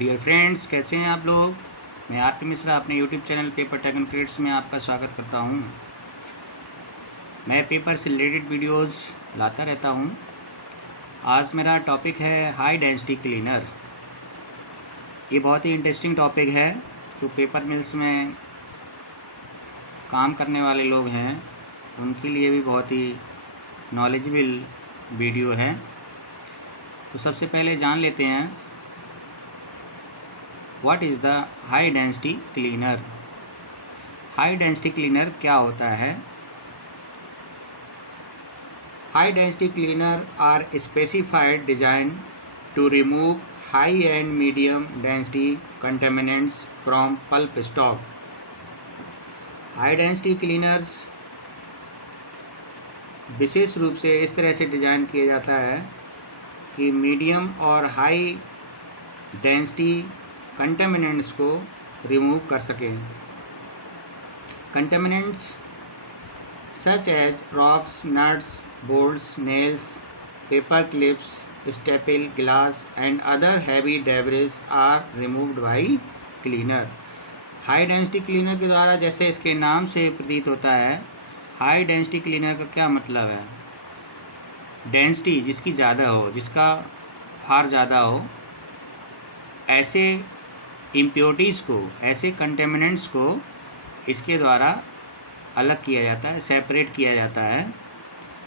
Dear friends, कैसे हैं आप लोग। मैं आरपी मिश्रा अपने YouTube channel paper tech and creates में आपका स्वागत करता हूं। मैं पेपर से रिलेटेड वीडियोस लाता रहता हूं। आज मेरा टॉपिक है हाई डेंसिटी क्लीनर। ये बहुत ही इंटरेस्टिंग टॉपिक है। जो पेपर मिल्स में काम करने वाले लोग हैं उनके लिए भी बहुत ही नॉलेजेबल वीडियो है। तो सबसे पहले जान लेते हैं what is the high density cleaner. High density cleaner क्या होता है। High density cleaner are specified design to remove high and medium density contaminants from pulp stock. High density cleaners विशेष रूप से इस तरह से डिज़ाइन किया जाता है कि मीडियम और हाई डेंसिटी कंटेमिनेंट्स को रिमूव कर सकें। Contaminants such as rocks, nuts, bolts, nails, paper clips, staple, glass and other heavy debris are removed by cleaner। High density cleaner के द्वारा, जैसे इसके नाम से प्रतीत होता है, हाई डेंसिटी क्लीनर का क्या मतलब है। डेंसिटी जिसकी ज़्यादा हो, जिसका भार ज़्यादा हो, ऐसे इम्प्योरिटीज़ को, ऐसे कंटेमिनेंट्स को इसके द्वारा अलग किया जाता है, सेपरेट किया जाता है।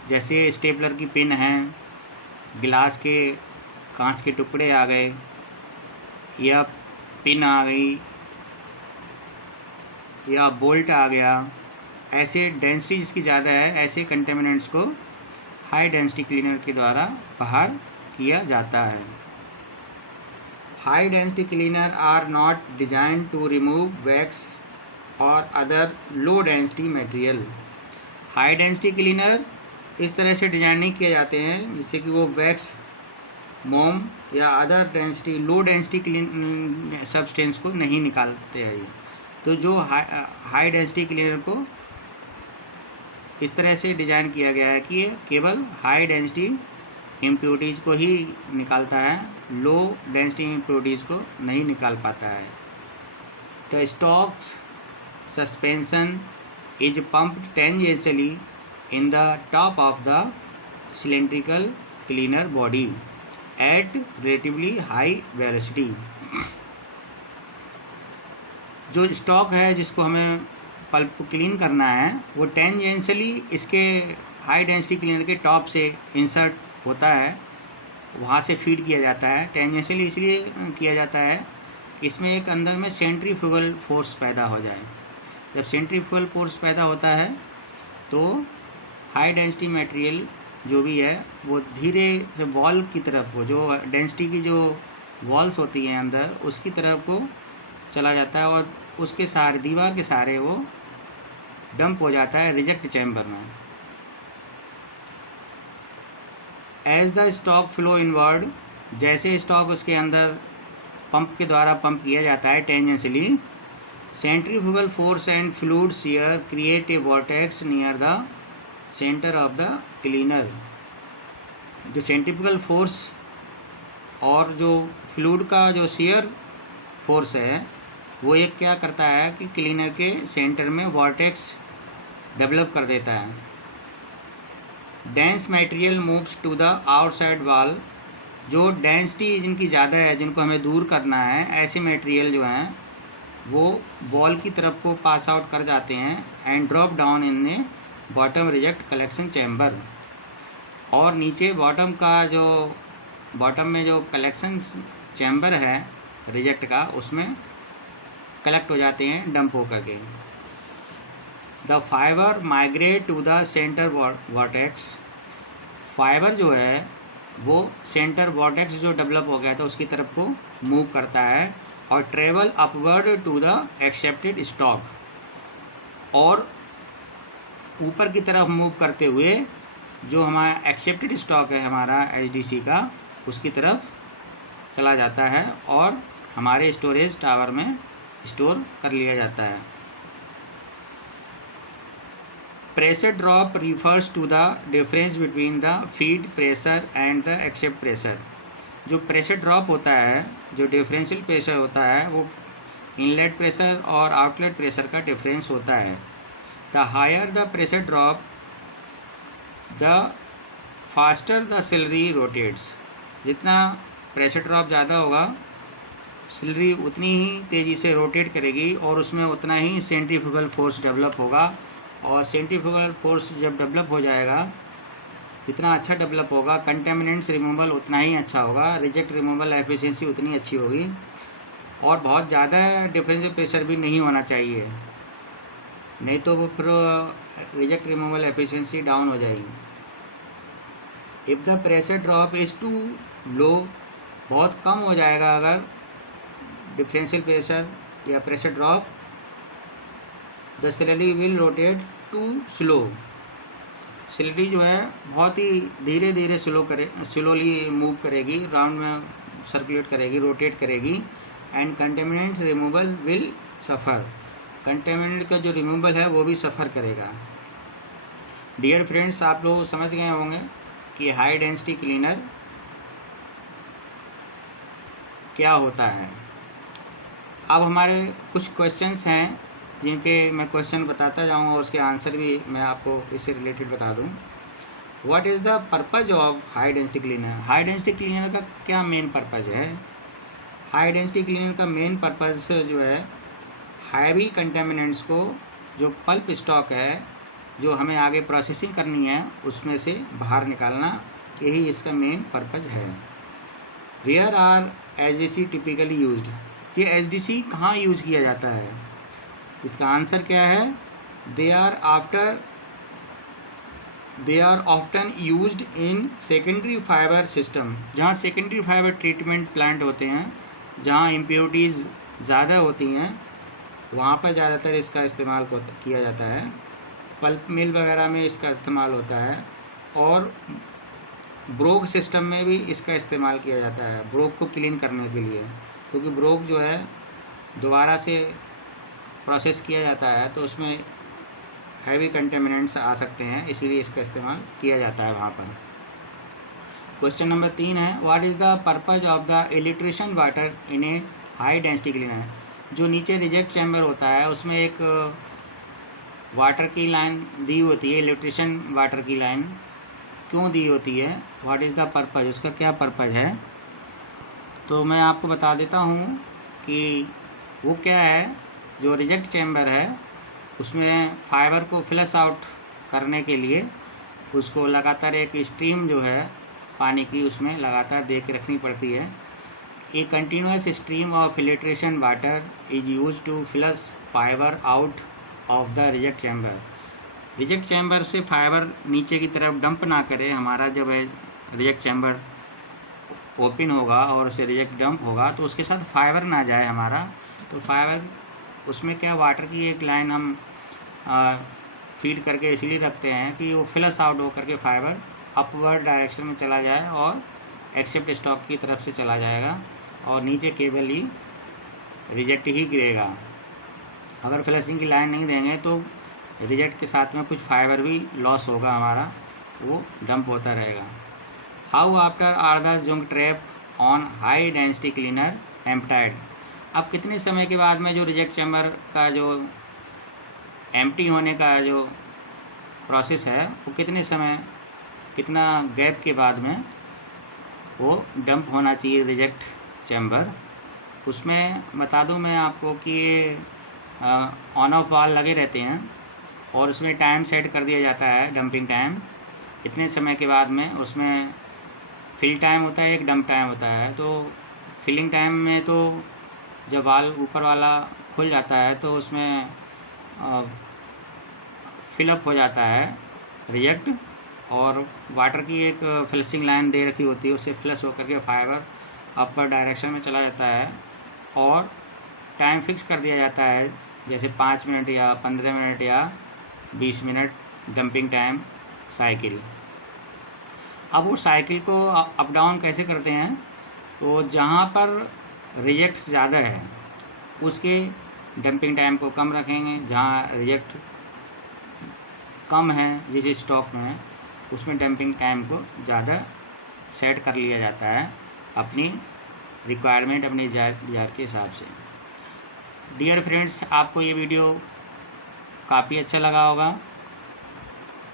जैसे स्टेपलर की पिन है, गिलास के कांच के टुकड़े आ गए, या पिन आ गई, या बोल्ट आ गया। ऐसे डेंसिटी जिसकी ज़्यादा है, ऐसे कंटेमिनेंट्स को हाई डेंसिटी क्लीनर के द्वारा बाहर किया जाता है। High density cleaner are not design to remove wax और other low density material. High density cleaner इस तरह से डिजाइन नहीं किए जाते हैं जिससे कि वो वैक्स, मोम या other density, low density clean substance को नहीं निकालते हैं। तो जो हाई डेंसिटी क्लीनर को इस तरह से डिजाइन किया गया है कि ये केवल हाई डेंसिटी इम्प्योरिटीज़ को ही निकालता है, लो डेंसिटी इम्प्योरिटीज़ को नहीं निकाल पाता है। The stocks suspension is pumped tangentially in the top of the cylindrical cleaner body at relatively high velocity। जो स्टॉक है जिसको हमें पल्प को क्लीन करना है, वो टेंजेंशियली इसके हाई डेंसिटी क्लीनर के टॉप से इंसर्ट होता है, वहाँ से फीड किया जाता है। टेंजेंशियली इसलिए किया जाता है कि इसमें एक अंदर में सेंट्रीफ्यूगल फोर्स पैदा हो जाए। जब सेंट्रीफ्यूगल फोर्स पैदा होता है तो हाई डेंसिटी मटेरियल जो भी है वो धीरे से वॉल की तरफ, वो जो डेंसिटी की जो वॉल्स होती हैं अंदर, उसकी तरफ को चला जाता है और उसके सहारे, दीवार के सहारे वो डंप हो जाता है रिजेक्ट चैम्बर में। As the stock flow inward, जैसे स्टॉक उसके अंदर पंप के द्वारा पंप किया जाता है tangentially, centrifugal force and fluid shear create a vortex near the centre of the cleaner. जो सेंट्रीफ्यूगल फोर्स और जो फ्लूइड का जो शियर फोर्स है, वो एक क्या करता है कि क्लीनर के सेंटर में वॉर्टेक्स डेवलप कर देता है। Dense material moves to the outside wall. जो डेंसिटी जिनकी ज़्यादा है, जिनको हमें दूर करना है, ऐसे मटेरियल जो हैं वो वॉल की तरफ को पास आउट कर जाते हैं and drop down in A bottom reject collection chamber. और नीचे बॉटम में जो कलेक्शन चैम्बर है रिजेक्ट का, उसमें कलेक्ट हो जाते हैं डंप होकर के। The fibre migrate to the centre vortex. Fibre जो है वो सेंटर वॉर्टेक्स जो डेवलप हो गया था उसकी तरफ को मूव करता है और travel upward to the accepted stock, और ऊपर की तरफ मूव करते हुए जो हमारा एक्सेप्टेड स्टॉक है हमारा एचडीसी का, उसकी तरफ चला जाता है और हमारे स्टोरेज टावर में स्टोर कर लिया जाता है। Pressure drop refers to the difference between the feed pressure and the accept pressure. जो प्रेशर ड्रॉप होता है जो डिफरेंशियल प्रेशर होता है वो इनलेट प्रेशर और आउटलेट प्रेशर का डिफरेंस होता है। The higher the pressure drop the faster the slurry rotates. जितना प्रेशर ड्रॉप ज़्यादा होगा सिलरी उतनी ही तेज़ी से रोटेट करेगी और उसमें उतना ही सेंट्रीफ्यूगल फोर्स डेवलप होगा, और सेंट्रीफ्यूगल फोर्स जब डेवलप हो जाएगा, जितना अच्छा डेवलप होगा कंटेमिनेंट्स रिमूवल उतना ही अच्छा होगा, रिजेक्ट रिमूवल एफिशिएंसी उतनी अच्छी होगी, और बहुत ज़्यादा डिफरेंशियल प्रेशर भी नहीं होना चाहिए, नहीं तो वो फिर रिजेक्ट रिमूवल एफिशिएंसी डाउन हो जाएगी। If the pressure drop is too low, बहुत कम हो जाएगा अगर डिफरेंशियल प्रेशर या pressure drop, the slurry will rotate too slow. Slurry जो है बहुत ही धीरे धीरे स्लोली मूव करेगी, राउंड में सर्कुलेट करेगी, रोटेट करेगी, and contaminants removal will suffer. Contaminant का जो रिमूवल है वो भी सफ़र करेगा। डियर फ्रेंड्स, आप लोग समझ गए होंगे कि हाई डेंसिटी क्लीनर क्या होता है। अब हमारे कुछ क्वेश्चंस हैं जिनके मैं क्वेश्चन बताता जाऊंगा और उसके आंसर भी मैं आपको इससे रिलेटेड बता दूं। What is the purpose of high density cleaner? High density cleaner का क्या मेन पर्पज़ है? हाई डेंसिटी क्लीनर का मेन पर्पज़ जो है हैवी कंटेमिनेंट्स को, जो पल्प स्टॉक है जो हमें आगे प्रोसेसिंग करनी है, उसमें से बाहर निकालना, यही इसका मेन पर्पज़ है। Where are H D C typically used? ये एचडीसी कहाँ यूज किया जाता है? इसका आंसर क्या है? They are often used in secondary fibre system. जहाँ सेकेंडरी फाइबर ट्रीटमेंट प्लांट होते हैं, जहाँ इम्प्योरिटीज़ ज़्यादा होती हैं, वहाँ पर ज़्यादातर इसका इस्तेमाल किया जाता है। पल्प मिल वगैरह में इसका इस्तेमाल होता है, और ब्रोक सिस्टम में भी इसका इस्तेमाल किया जाता है, ब्रोक को क्लीन करने के लिए, क्योंकि ब्रोक जो है दोबारा से प्रोसेस किया जाता है तो उसमें हैवी कंटेमिनेंट्स आ सकते हैं, इसीलिए इसका इस्तेमाल किया जाता है वहाँ पर। क्वेश्चन नंबर 3 है, what is the purpose of the electrician water in A high density cleaner? जो नीचे रिजेक्ट चैम्बर होता है उसमें एक वाटर की लाइन दी होती है, इलेक्ट्रिशियन वाटर की लाइन क्यों दी होती है? व्हाट इज़ द पर्पज़, उसका क्या पर्पज़ है? तो मैं आपको बता देता हूँ कि वो क्या है। जो रिजेक्ट चैम्बर है उसमें फाइबर को फ्लश आउट करने के लिए उसको लगातार एक स्ट्रीम जो है पानी की उसमें लगातार दे के रखनी पड़ती है। A continuous stream of filtration water is use to flush fibre out of the reject chamber. Reject chamber से फाइबर नीचे की तरफ डंप ना करे हमारा, जब रिजेक्ट चैम्बर ओपन होगा और उसे रिजेक्ट डंप होगा तो उसके साथ फाइबर ना जाए हमारा, तो फाइबर उसमें क्या वाटर की एक लाइन हम फीड करके इसीलिए रखते हैं कि वो फ्लश आउट हो करके फाइबर अपवर्ड डायरेक्शन में चला जाए और एक्सेप्ट स्टॉक की तरफ से चला जाएगा, और नीचे केवल ही रिजेक्ट ही गिरेगा। अगर फ्लशिंग की लाइन नहीं देंगे तो रिजेक्ट के साथ में कुछ फाइबर भी लॉस होगा हमारा, वो डंप होता रहेगा। How after are the junk trap on high density cleaner emptied? अब कितने समय के बाद में जो रिजेक्ट चैम्बर का जो एम्प्टी होने का जो प्रोसेस है वो कितना गैप के बाद में वो डंप होना चाहिए रिजेक्ट चैम्बर? उसमें बता दूं मैं आपको कि ये ऑन ऑफ वाल लगे रहते हैं और उसमें टाइम सेट कर दिया जाता है, डंपिंग टाइम इतने समय के बाद में। उसमें फिल टाइम होता है, एक डंप टाइम होता है। तो फिलिंग टाइम में तो जब वाल ऊपर वाला खुल जाता है तो उसमें फिलअप हो जाता है रिजेक्ट, और वाटर की एक फ्लशिंग लाइन दे रखी होती है, उससे फ्लश होकर के फाइबर अपर डायरेक्शन में चला जाता है, और टाइम फिक्स कर दिया जाता है, जैसे 5 मिनट या 15 मिनट या 20 मिनट डंपिंग टाइम साइकिल। अब वो साइकिल को अप डाउन कैसे करते हैं? तो जहाँ पर रिजेक्ट ज़्यादा है उसके डंपिंग टाइम को कम रखेंगे, जहाँ रिजेक्ट कम है जिस स्टॉक में उसमें डंपिंग टाइम को ज़्यादा सेट कर लिया जाता है अपनी रिक्वायरमेंट अपने जार के हिसाब से। डियर फ्रेंड्स, आपको ये वीडियो काफ़ी अच्छा लगा होगा,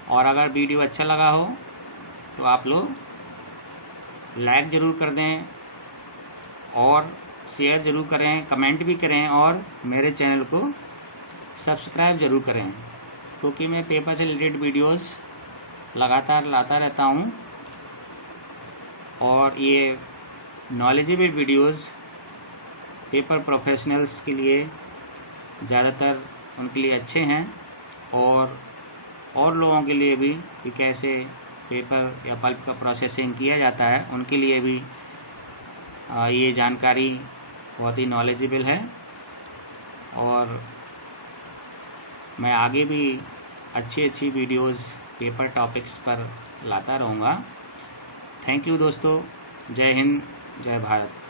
और अगर वीडियो अच्छा लगा हो तो आप लोग लाइक ज़रूर कर दें और शेयर ज़रूर करें, कमेंट भी करें, और मेरे चैनल को सब्सक्राइब ज़रूर करें, क्योंकि मैं पेपर से रिलेटेड वीडियोस लगातार लाता रहता हूँ, और ये नॉलेजेबल वीडियोस पेपर प्रोफेशनल्स के लिए ज़्यादातर उनके लिए अच्छे हैं, और लोगों के लिए भी कि कैसे पेपर या पल्प का प्रोसेसिंग किया जाता है, उनके लिए भी ये जानकारी बहुत ही नॉलेजेबल है। और मैं आगे भी अच्छी वीडियोस पेपर टॉपिक्स पर लाता रहूँगा। थैंक यू दोस्तों। जय हिंद, जय भारत।